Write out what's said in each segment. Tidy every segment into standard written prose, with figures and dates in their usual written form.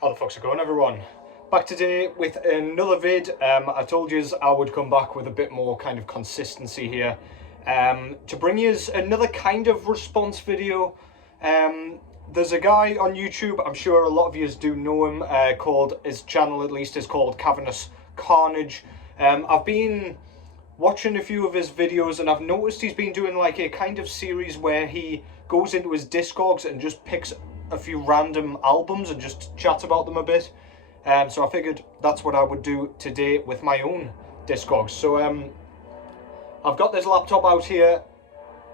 How the fuck's it going, everyone? Back today with another vid. I told you I would come back with a bit more kind of consistency here to bring you another kind of response video. There's a guy on YouTube, I'm sure a lot of you do know him, his channel at least is called Cavernous Carnage. I've been watching a few of his videos and I've noticed he's been doing like a kind of series where he goes into his Discogs and just picks a few random albums and just chats about them a bit. So I figured that's what I would do today with my own Discogs. So I've got this laptop out here.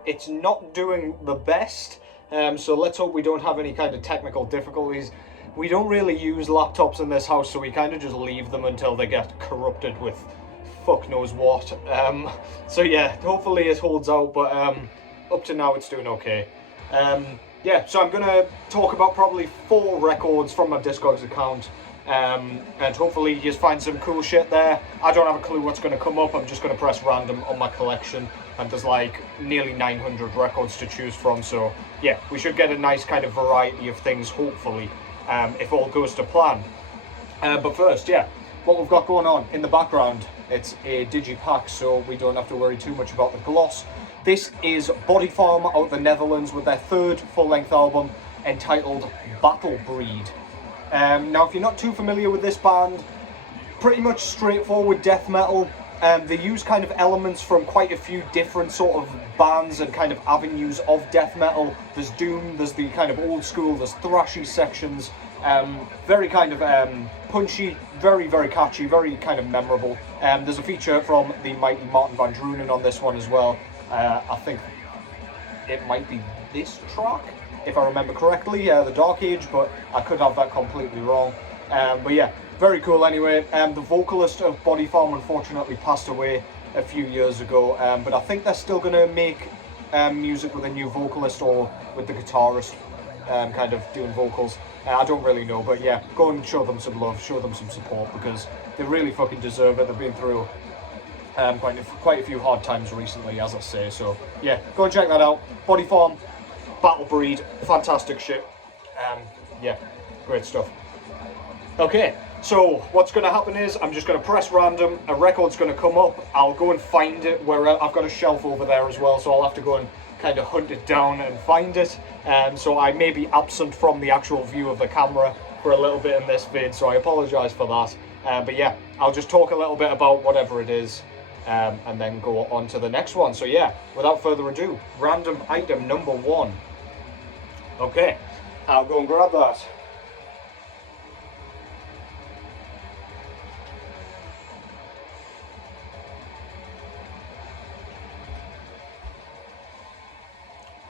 It's not doing the best, so let's hope we don't have any kind of technical difficulties. We don't really use laptops in this house, so we kind of just leave them until they get corrupted with fuck knows what. So yeah, hopefully it holds out, but up to now it's doing okay. Yeah, so I'm going to talk about probably 4 records from my Discogs account, and hopefully you just find some cool shit there. I don't have a clue what's going to come up. I'm just going to press random on my collection, and there's like nearly 900 records to choose from, so yeah, we should get a nice kind of variety of things, hopefully, if all goes to plan. But first, yeah, what we've got going on in the background, it's a Digi Puck, so we don't have to worry too much about the gloss. This is Bodyfarm out of the Netherlands with their 3rd full-length album entitled Battle Breed. Now, if you're not too familiar with this band, pretty much straightforward death metal. They use kind of elements from quite a few different sort of bands and kind of avenues of death metal. There's doom, there's the kind of old school, there's thrashy sections. Very kind of punchy, very, very catchy, very kind of memorable. There's a feature from the mighty Martin van Drunen on this one as well. I think it might be this track, if I remember correctly, the Dark Age, but I could have that completely wrong. But yeah, very cool anyway. The vocalist of Bodyfarm unfortunately passed away a few years ago, but I think they're still going to make music with a new vocalist or with the guitarist kind of doing vocals. I don't really know, but yeah, go and show them some love, show them some support, because they really fucking deserve it. They've been through quite a few hard times recently, as I say, so yeah, go and check that out. Bodyfarm, Battle Breed, fantastic shit. Yeah, great stuff. Okay, so what's going to happen is I'm just going to press random, a record's going to come up, I'll go and find it, where I've got a shelf over there as well, so I'll have to go and kind of hunt it down and find it. So I may be absent from the actual view of the camera for a little bit in this vid, so I apologise for that. But yeah, I'll just talk a little bit about whatever it is, and then go on to the next one. So yeah, without further ado, random item number 1. Okay, I'll go and grab that.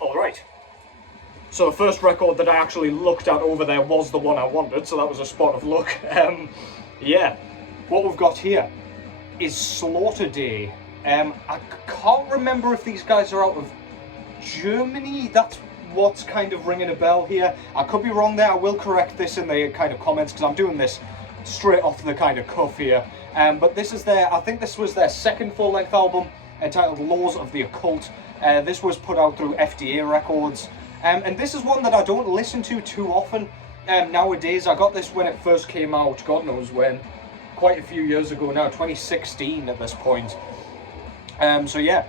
Alright, so the first record that I actually looked at over there was the one I wanted, so that was a spot of luck. Yeah, what we've got here is Slaughterday. I can't remember if these guys are out of Germany. That's what's kind of ringing a bell here. I could be wrong there. I will correct this in the kind of comments, because I'm doing this straight off the kind of cuff here. But this is I think this was their 2nd full-length album entitled Laws of the Occult. This was put out through FDA Records. And this is one that I don't listen to too often nowadays. I got this when it first came out, God knows when. Quite a few years ago now, 2016 at this point. So yeah,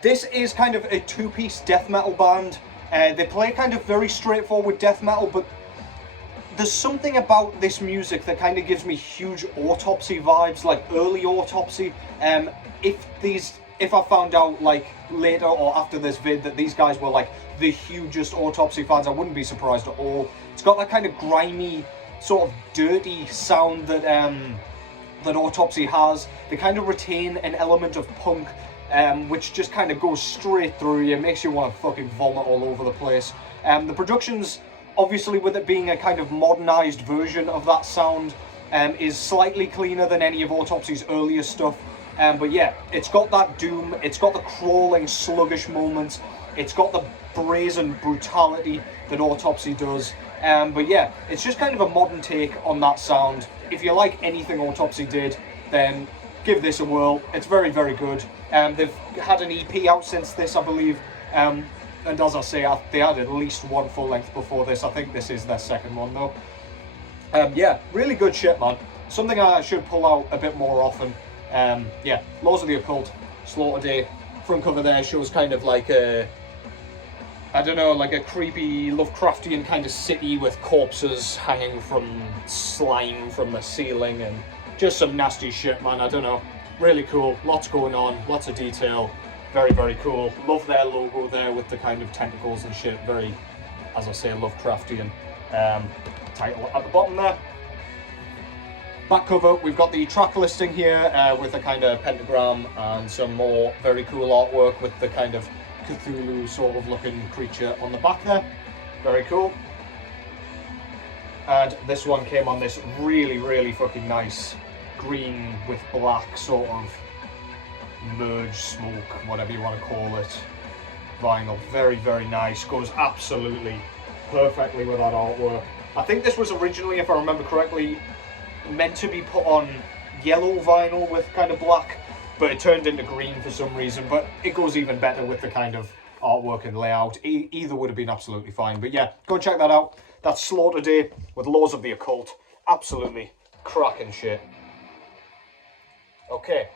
this is kind of a 2-piece death metal band. They play kind of very straightforward death metal, but there's something about this music that kind of gives me huge Autopsy vibes, like early Autopsy. If I found out like later or after this vid that these guys were like the hugest Autopsy fans, I wouldn't be surprised at all. It's got that kind of grimy, sort of dirty sound that that Autopsy has. They kind of retain an element of punk, which just kind of goes straight through you, makes you want to fucking vomit all over the place. The production's, obviously with it being a kind of modernized version of that sound, is slightly cleaner than any of Autopsy's earlier stuff. But yeah, it's got that doom, it's got the crawling, sluggish moments, it's got the brazen brutality that Autopsy does. But yeah, it's just kind of a modern take on that sound. If you like anything Autopsy did, then give this a whirl. It's very, very good. They've had an EP out since this, I believe. And as I say, they had at least 1 full length before this. I think this is their 2nd one though. Yeah, really good shit, man. Something I should pull out a bit more often. Yeah, Laws of the Occult, Slaughterday. Front cover there shows kind of like a, I don't know, like a creepy Lovecraftian kind of city with corpses hanging from slime from the ceiling and just some nasty shit, man. I don't know. Really cool. Lots going on. Lots of detail. Very, very cool. Love their logo there with the kind of tentacles and shit. Very, as I say, Lovecraftian. Title at the bottom there. Back cover, we've got the track listing here with a kind of pentagram and some more very cool artwork with the kind of Cthulhu sort of looking creature on the back there. Very cool. And this one came on this really, really fucking nice green with black sort of merge smoke, whatever you want to call it, vinyl. Very, very nice. Goes absolutely perfectly with that artwork. I think this was originally, if I remember correctly, meant to be put on yellow vinyl with kind of black, but it turned into green for some reason. But it goes even better with the kind of artwork and layout. Either would have been absolutely fine. But yeah, go and check that out. That's Slaughterday with Laws of the Occult. Absolutely cracking shit. Okay,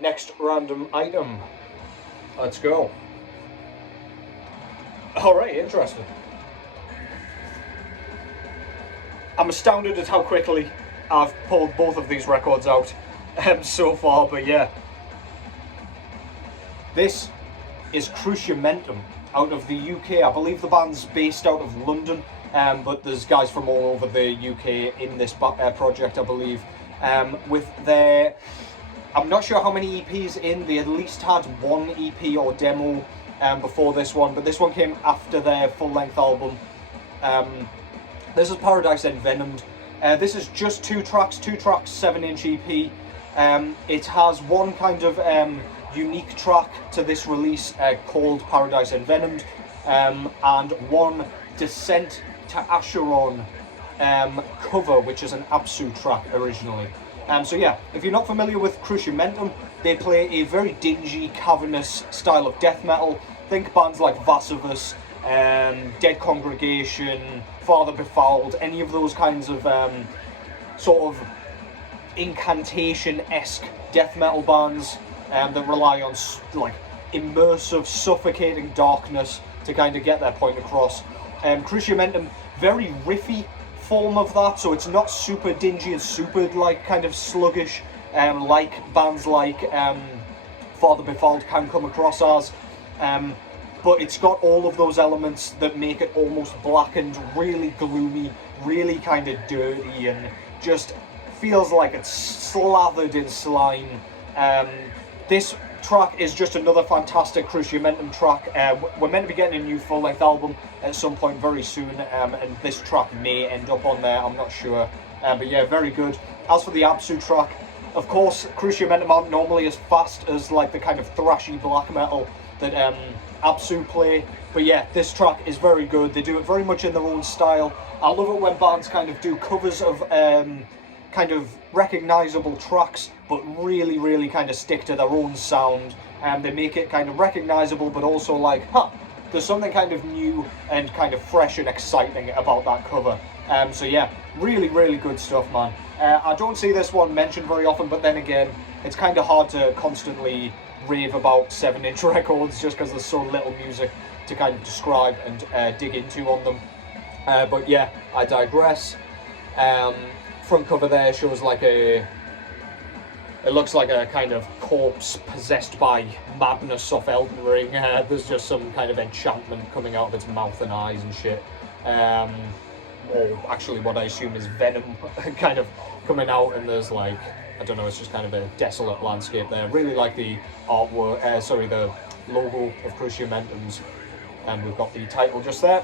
next random item. Let's go. Alright, interesting. I'm astounded at how quickly I've pulled both of these records out so far, but yeah. This is Cruciamentum out of the UK. I believe the band's based out of London, but there's guys from all over the UK in this project, I believe. With their, I'm not sure how many EPs in, they at least had one EP or demo before this one, but this one came after their full-length album. This is Paradise Envenomed. This is just two tracks, 7-inch EP. It has one kind of unique track to this release called Paradise Envenomed, and one Descent to Acheron cover, which is an Absu track originally. So yeah, if you're not familiar with Cruciamentum, they play a very dingy, cavernous style of death metal. Think bands like Vasivus, Dead Congregation, Father Befouled, any of those kinds of sort of incantation-esque death metal bands that rely on like immersive, suffocating darkness to kind of get their point across. Cruciamentum, very riffy form of that, so it's not super dingy and super like kind of sluggish like bands like Father Befouled can come across as. But it's got all of those elements that make it almost blackened, really gloomy, really kind of dirty, and just feels like it's slathered in slime. This track is just another fantastic Cruciamentum track. We're meant to be getting a new full-length album at some point very soon, and this track may end up on there, I'm not sure. But yeah, very good. As for the Absu track, of course, Cruciamentum aren't normally as fast as like the kind of thrashy black metal that Absu play, but yeah, this track is very good. They do it very much in their own style. I love it when bands kind of do covers of kind of recognisable tracks, but really, really kind of stick to their own sound, and they make it kind of recognisable, but also like, there's something kind of new and kind of fresh and exciting about that cover. So yeah, really, really good stuff, man. I don't see this one mentioned very often, but then again, it's kind of hard to constantly rave about 7-inch records just because there's so little music to kind of describe and dig into on them. But yeah, I digress. Front cover there shows like it looks like a kind of corpse possessed by madness off Elden Ring. There's just some kind of enchantment coming out of its mouth and eyes and shit. Or actually what I assume is venom kind of coming out, and there's like, I don't know, it's just kind of a desolate landscape there. Really like the artwork, the logo of Cruciamentum's, and we've got the title just there.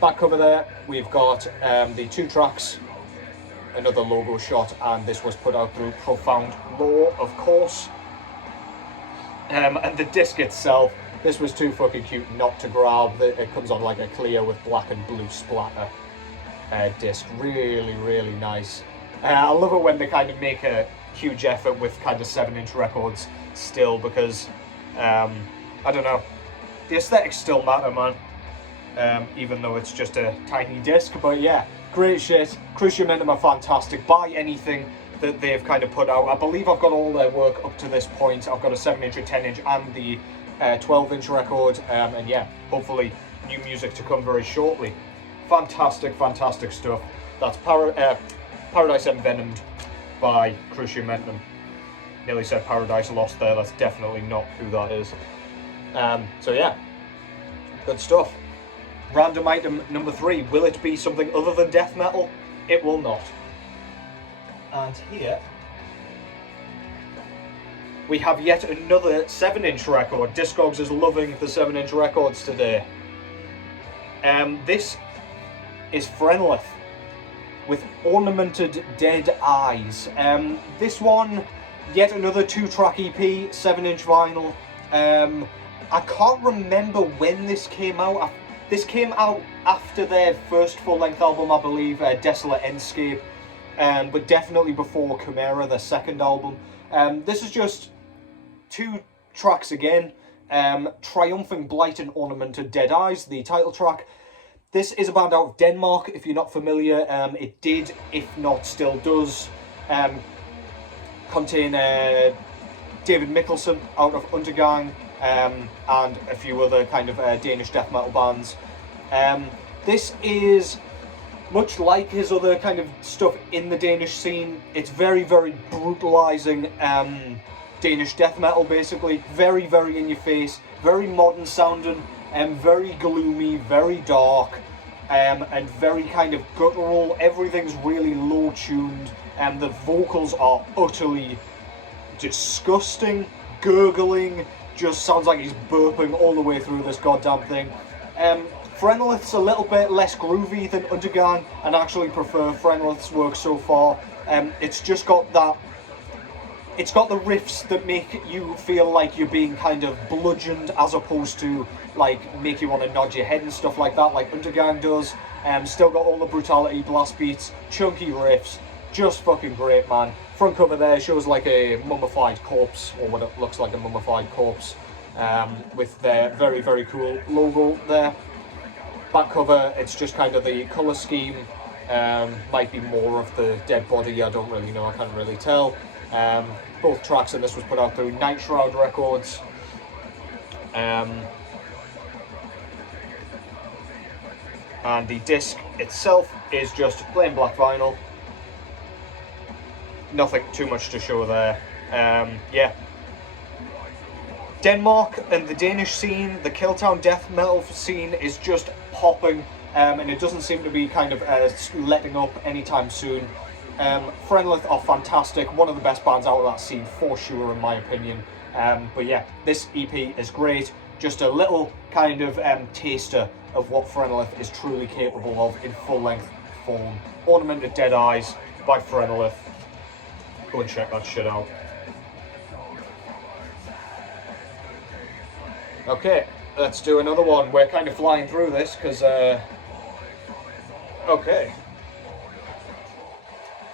Back cover there, we've got the 2 tracks, another logo shot, and this was put out through Profound Law, of course. And the disc itself, this was too fucking cute not to grab. It comes on like a clear with black and blue splatter disc. Really, really nice. I love it when they kind of make a huge effort with kind of 7-inch records still, because I don't know, the aesthetics still matter, man. Even though it's just a tiny disc. But yeah, great shit. Cruciamentum are fantastic. Buy anything that they've kind of put out. I believe I've got all their work up to this point. I've got a 7-inch, a 10-inch, and the 12-inch record. And yeah, hopefully new music to come very shortly. Fantastic, fantastic stuff. That's Paradise Envenomed by Cruciamentum. Nearly said Paradise Lost there. That's definitely not who that is. So yeah, good stuff. Random item number 3. Will it be something other than death metal? It will not. And here we have yet another 7-inch record. Discogs is loving the 7-inch records today. This is Friendless with Ornamented Dead Eyes. This one, yet another 2-track EP, 7-inch vinyl. I can't remember when this came out. This came out after their first full-length album, I believe, Desolate Endscape, but definitely before Chimera, their second album. This is just 2 tracks again. Triumphing Blight and Ornamented Dead Eyes, the title track. This is a band out of Denmark, if you're not familiar. It did, if not still does, contain David Mikkelsen out of Undergang, and a few other kind of Danish death metal bands. This is much like his other kind of stuff in the Danish scene. It's very, very brutalizing Danish death metal, basically. Very, very in your face, very modern sounding, very gloomy, very dark, and very kind of guttural. Everything's really low tuned, and the vocals are utterly disgusting, gurgling, just sounds like he's burping all the way through this goddamn thing. Phrenelith's a little bit less groovy than Undergang, and I actually prefer Phrenelith's work so far. It's just got that, it's got the riffs that make you feel like you're being kind of bludgeoned, as opposed to like make you want to nod your head and stuff like that, like Undergang does. Still got all the brutality, blast beats, chunky riffs, just fucking great, man. Front cover there shows like a mummified corpse, or what it looks like a mummified corpse, with their very, very cool logo there. Back cover, it's just kind of the colour scheme, might be more of the dead body, I don't really know, I can't really tell. Both tracks, and this was put out through Night Shroud Records. And the disc itself is just plain black vinyl. Nothing too much to show there. Yeah. Denmark and the Danish scene, the Killtown death metal scene is just popping, and it doesn't seem to be kind of letting up anytime soon. Friendless are fantastic, one of the best bands out of that scene for sure, in my opinion. But yeah, this EP is great. Just a little kind of taster of what Friendless is truly capable of in full-length form. Ornamented Dead Eyes by Friendless. Go and check that shit out. Okay, let's do another one. We're kind of flying through this because, okay.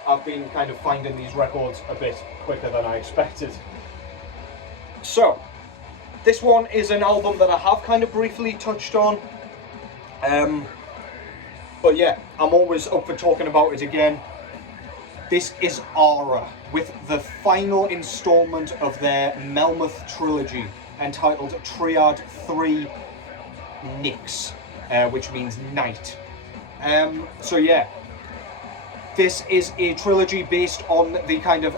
I've been kind of finding these records a bit quicker than I expected. So, this one is an album that I have kind of briefly touched on. But yeah, I'm always up for talking about it again. This is Aara, with the final installment of their Melmoth trilogy, entitled Triade III Nyx, which means night. So yeah, this is a trilogy based on the kind of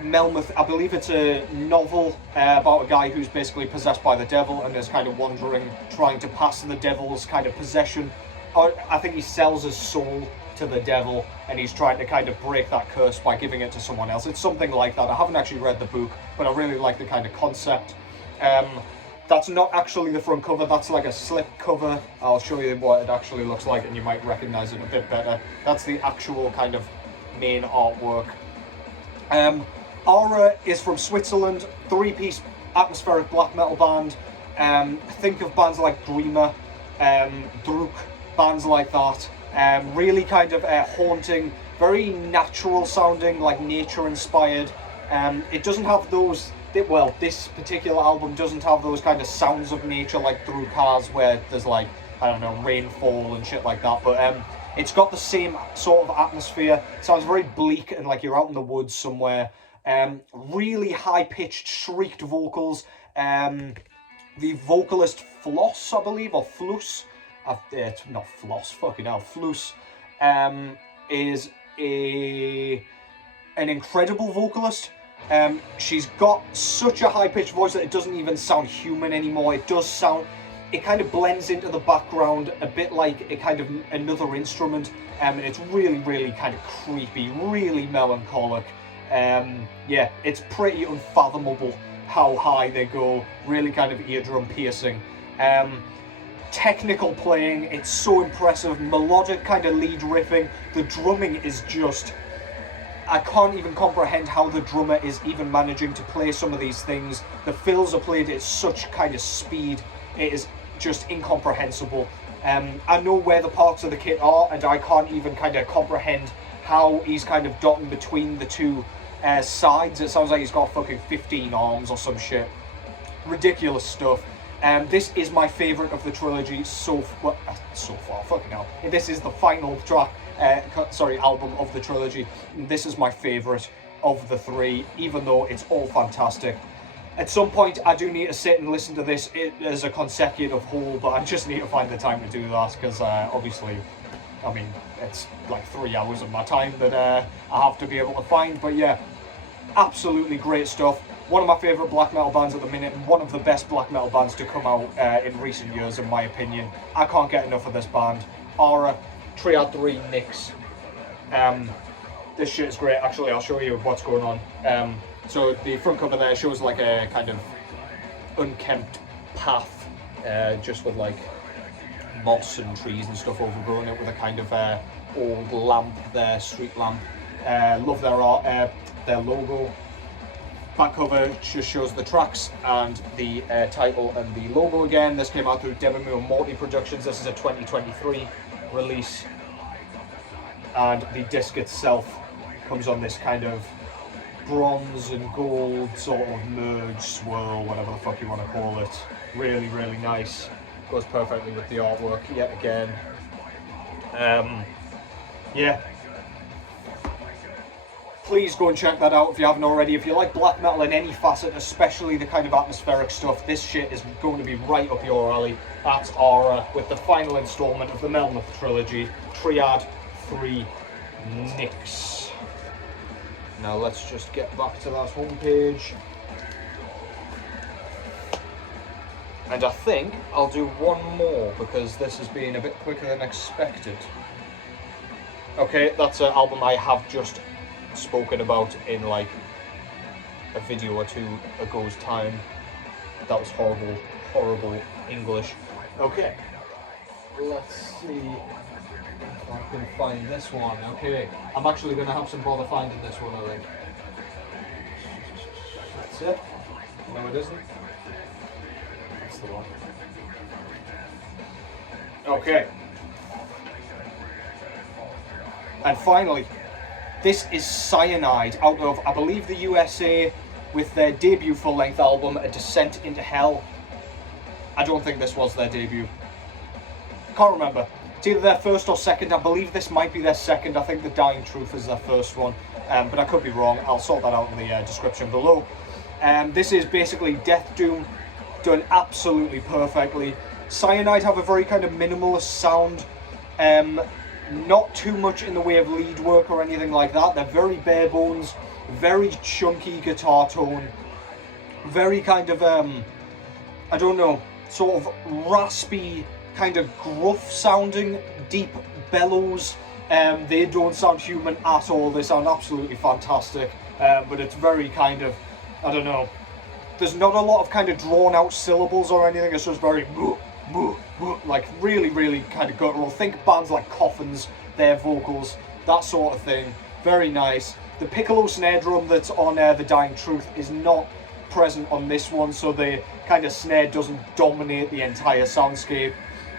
Melmoth, I believe it's a novel about a guy who's basically possessed by the devil and is kind of wandering, trying to pass the devil's kind of possession. I think he sells his soul to the devil, and he's trying to kind of break that curse by giving it to someone else. It's something like that. I haven't actually read the book, but I really like the kind of concept. That's not actually the front cover, that's like a slip cover. I'll show you what it actually looks like and you might recognize it a bit better. That's the actual kind of main artwork. Aara is from Switzerland, 3-piece atmospheric black metal band. Think of bands like Dreamer, Druk, bands like that. Really kind of haunting, very natural sounding, like nature inspired. It doesn't have those, well, this particular album doesn't have those kind of sounds of nature like Druk has, where there's like, I don't know, rainfall and shit like that, but It's got the same sort of atmosphere. It sounds very bleak and like you're out in the woods somewhere. Really high-pitched, shrieked vocals. The vocalist Floss, I believe, or Fluss, it's not Floss, fucking hell, Fluss, is an incredible vocalist. She's got such a high-pitched voice that it doesn't even sound human anymore. It does sound, it kind of blends into the background a bit like a kind of another instrument, and it's really, really kind of creepy, really melancholic. Yeah, it's pretty unfathomable how high they go, really kind of eardrum piercing. Technical playing, it's so impressive, melodic kind of lead riffing, the drumming is just, I can't even comprehend how the drummer is even managing to play some of these things. The fills are played at such kind of speed, it is just incomprehensible. I know where the parts of the kit are, and I can't even kind of comprehend how he's kind of dotting between the two sides. It sounds like he's got fucking 15 arms or some shit. Ridiculous stuff. This is my favourite of the trilogy so far, fucking hell. This is the final track, album of the trilogy. This is my favourite of the three, even though it's all fantastic. At some point, I do need to sit and listen to this as a consecutive whole, but I just need to find the time to do that, because obviously, I mean, it's like 3 hours of my time that I have to be able to find. But yeah, absolutely great stuff. One of my favourite black metal bands at the minute, and one of the best black metal bands to come out in recent years, in my opinion. I can't get enough of this band. Aara, Triade III, Nyx. This shit is great. Actually, I'll show you what's going on. So the front cover there shows like a kind of unkempt path, just with like moss and trees and stuff overgrown it, with a kind of old lamp there, street lamp. Love their art, their logo. Back cover just shows the tracks and the title and the logo again. This came out through Demamu and Morty Productions. This is a 2023 release. And the disc itself comes on this kind of bronze and gold sort of merge swirl, whatever the fuck you want to call it. Really, really nice. Goes perfectly with the artwork yet again. Yeah. Please go and check that out if you haven't already. If you like black metal in any facet, especially the kind of atmospheric stuff, this shit is going to be right up your alley. That's Aara with the final installment of the Melmoth trilogy, Triade III, Nyx. Now let's just get back to that homepage. And I think I'll do one more, because this has been a bit quicker than expected. Okay, that's an album I have just spoken about in like a video or two ago's time. That was horrible, horrible English. Okay, let's see if I can find this one. Okay, I'm actually going to have some bother finding this one, I think. That's it. No, it isn't. That's the one. Okay. And finally, this is Cyanide, out of, I believe, the USA, with their debut full-length album, A Descent into Hell. I don't think this was their debut. Can't remember. It's either their first or second. I believe this might be their second. I think The Dying Truth is their first one, but I could be wrong. I'll sort that out in the description below. This is basically Death Doom, done absolutely perfectly. Cyanide have a very kind of minimalist sound. Not too much in the way of lead work or anything like that. They're very bare bones, very chunky guitar tone, very kind of, I don't know, sort of raspy, kind of gruff sounding, deep bellows. They don't sound human at all. They sound absolutely fantastic, but it's very kind of, I don't know, there's not a lot of kind of drawn out syllables or anything. It's just very like really, really kind of guttural. Think bands like Coffins, their vocals, that sort of thing. Very nice. The piccolo snare drum that's on The Dying Truth is not present on this one, so the kind of snare doesn't dominate the entire soundscape.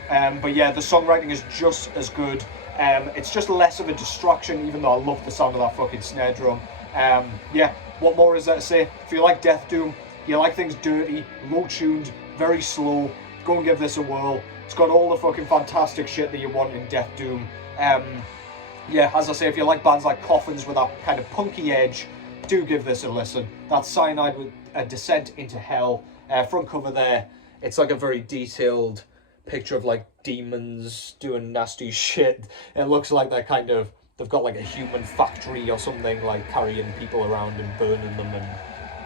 But yeah, the songwriting is just as good. It's just less of a distraction, even though I love the sound of that fucking snare drum. Yeah, what more is there to say? If you like Death Doom, you like things dirty, low-tuned, very slow, go and give this a whirl. It's got all the fucking fantastic shit that you want in Death Doom. Yeah, as I say, if you like bands like Coffins with that kind of punky edge, do give this a listen. That's Cyanide with a Descent into Hell. Front cover there, it's like a very detailed picture of like demons doing nasty shit. It looks like they're kind of, they've got like a human factory or something, like carrying people around and burning them and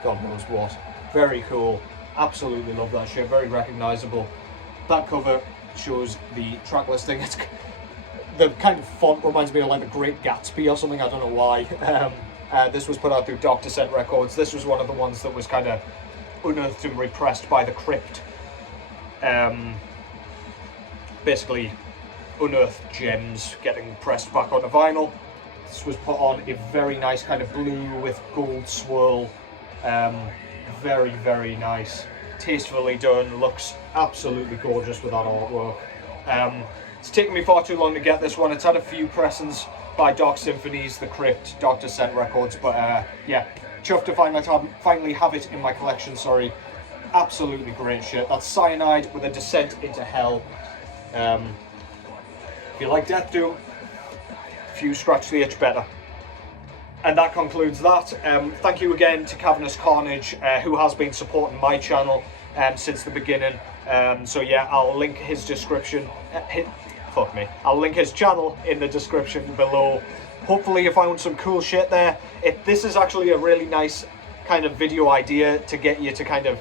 God knows what. Very cool. Absolutely love that shit. Very recognisable. That cover shows the track listing. It's the kind of font reminds me of like the Great Gatsby or something. I don't know why. This was put out through Dark Descent Records. This was one of the ones that was kind of unearthed and repressed by the Crypt. Basically, unearthed gems getting pressed back onto vinyl. This was put on a very nice kind of blue with gold swirl. Very, very nice. Tastefully done. Looks absolutely gorgeous with that artwork. It's taken me far too long to get this one. It's had a few pressings by Dark Symphonies, The Crypt, Dark Descent Records, but yeah, chuffed to finally have it in my collection, sorry. Absolutely great shit. That's Cyanide with a Descent into Hell. If you like Death Doom, few scratch the itch better. And that concludes that. Thank you again to Cavernous Carnage, who has been supporting my channel since the beginning. So yeah, I'll link his description. I'll link his channel in the description below. Hopefully you found some cool shit there. This is actually a really nice kind of video idea to get you to kind of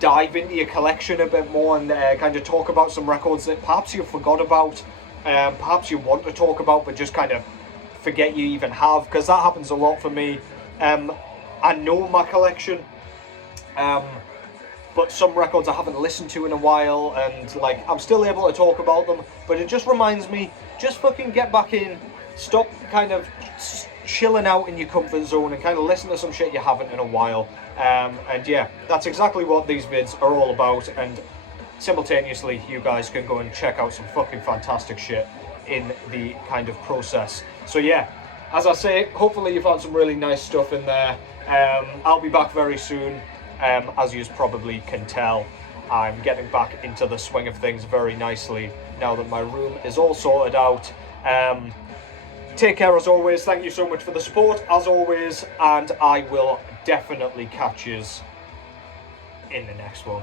dive into your collection a bit more and kind of talk about some records that perhaps you forgot about, perhaps you want to talk about but just kind of forget you even have, because that happens a lot for me. I know my collection, but some records I haven't listened to in a while, and like I'm still able to talk about them, but it just reminds me, just fucking get back in, stop kind of chilling out in your comfort zone and kind of listen to some shit you haven't in a while. And yeah, that's exactly what these vids are all about, and simultaneously you guys can go and check out some fucking fantastic shit in the kind of process. So yeah, as I say, hopefully you found some really nice stuff in there. I'll be back very soon. As you probably can tell, I'm getting back into the swing of things very nicely now that my room is all sorted out. Take care as always. Thank you so much for the support as always, and I will definitely catch you in the next one.